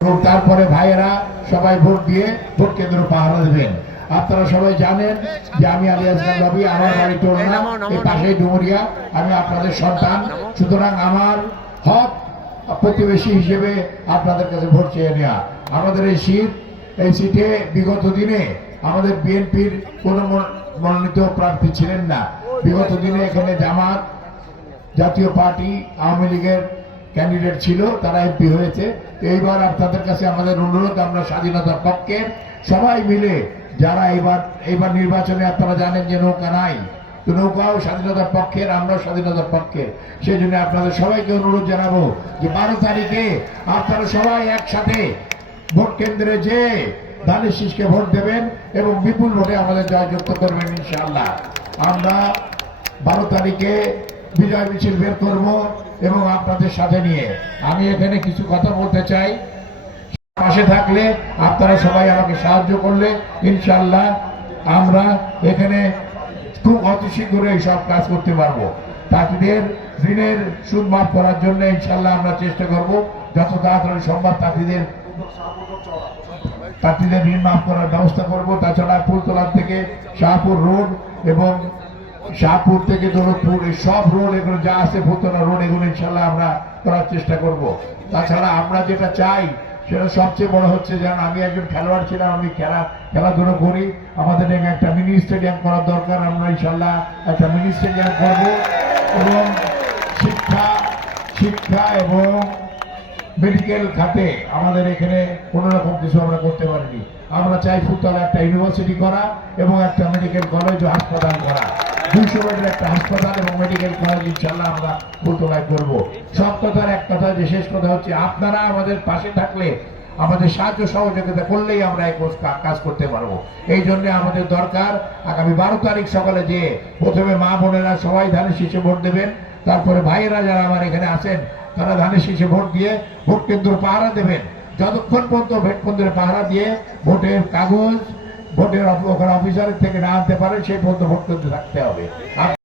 এবং তারপরে ভাইয়েরা সবাই ভোট দিয়ে ভোট কেন্দ্র পাহারা দেবেন। আপনারা সবাই জানেন যে আমি আলী আসলাম রবি আমার বাড়ি টোলনা, এই পাশেই ডুমুরিয়া। আমি আপনাদের সন্তান। সুতরাং আমার হক প্রতিবেশী হিসেবে আপনাদের কাছে ভোট চেয়ে নেওয়া। আমাদের এই সিট, এই সিটে বিগত দিনে আমাদের বিএনপির কোনো মনোনীত প্রার্থী ছিলেন না। বিগত দিনে এখানে জামাত জাতীয় পার্টি, আওয়ামী লীগের ক্যান্ডিডেট ছিল, তারা এমপি হয়েছে। এইবার আপনাদের কাছে আমাদের অনুরোধ, আমরা স্বাধীনতার পক্ষে সবাই মিলে যারা এবার এইবার নির্বাচনে আপনারা জানেন যে নৌকা নাই, তো নৌকাও স্বাধীনতার পক্ষের আমরা স্বাধীনতার পক্ষে। সেই জন্য আপনাদের সবাইকে অনুরোধ জানাব যে বারো তারিখে আপনারা সবাই একসাথে ভোট কেন্দ্রে যে ধানের শীষকে ভোট দেবেন এবং বিপুল ভোটে আমাদের জয়যুক্ত করবেন ইনশাআল্লাহ। আমরা বারো তারিখে বিজয় মিছিল বের করব এবং আপনাদের সাথে নিয়ে। আমি এখানে কিছু কথা বলতে চাই। পাশে থাকলে আপনারা সবাই আমাকে সাহায্য করলে ইনশাল্লাহ আমরা এখানে খুব অতি শীঘ্রই সব কাজ করতে পারব। তাঁতিদের ঋণের সুদ মাফ করার জন্য ইনশাল্লাহ আমরা চেষ্টা করব, যত তাড়াতাড়ি সম্ভব তাঁতিদের তাঁতিদের ঋণ মাফ করার ব্যবস্থা করব। তাছাড়া ফুলতলার থেকে শাহপুর রোড এবং শাহপুর থেকে দৌলতপুর এই সব রোড এগুলো যা আছে ফুলতলা রোড এগুলো ইনশাল্লাহ আমরা করার চেষ্টা করব। তাছাড়া আমরা যেটা চাই, সেটা সবচেয়ে বড় হচ্ছে যেন আমি একজন খেলোয়াড় ছিলাম, আমি খেলা, খেলাধুলো করি। আমাদের একটা মিনি স্টেডিয়াম করার দরকার, আমরা ইনশাল্লাহ একটা মিনি স্টেডিয়াম করব এবং শিক্ষা শিক্ষা এবং মেডিকেল খাতে আমাদের এখানে কোনো রকম কিছু আমরা করতে পারিনি। আমরা চাই ফুলতলা একটা ইউনিভার্সিটি করা এবং একটা মেডিকেল কলেজ ও হাসপাতাল করা। দুইশো বেডের একটা হাসপাতাল এবং মেডিকেল কলেজ ইনশাল্লাহ আমরা ফুলতলায় করব। সব কথার এক কথা যে শেষ কথা হচ্ছে, আপনারা আমাদের পাশে থাকলে, আমাদের সাহায্য সহযোগিতা করলেই আমরা এই কাজ করতে পারব। এই জন্য আমাদের দরকার, আগামী বারো তারিখ সকালে যে প্রথমে মা বোনেরা সবাই ধানের শীষে ভোট দেবেন, তারপরে ভাইয়েরা যারা আমার এখানে আছেন, তারা ধানের শীষে ভোট দিয়ে ভোট কেন্দ্র পাহারা দেবেন। যতক্ষণ পর্যন্ত ভোট কেন্দ্রে পাহারা দিয়ে ভোটের কাগজ ভোটের অফ- অফিসারের থেকে না আনতে পারে সেই পর্যন্ত ভোট করতে থাকতে হবে।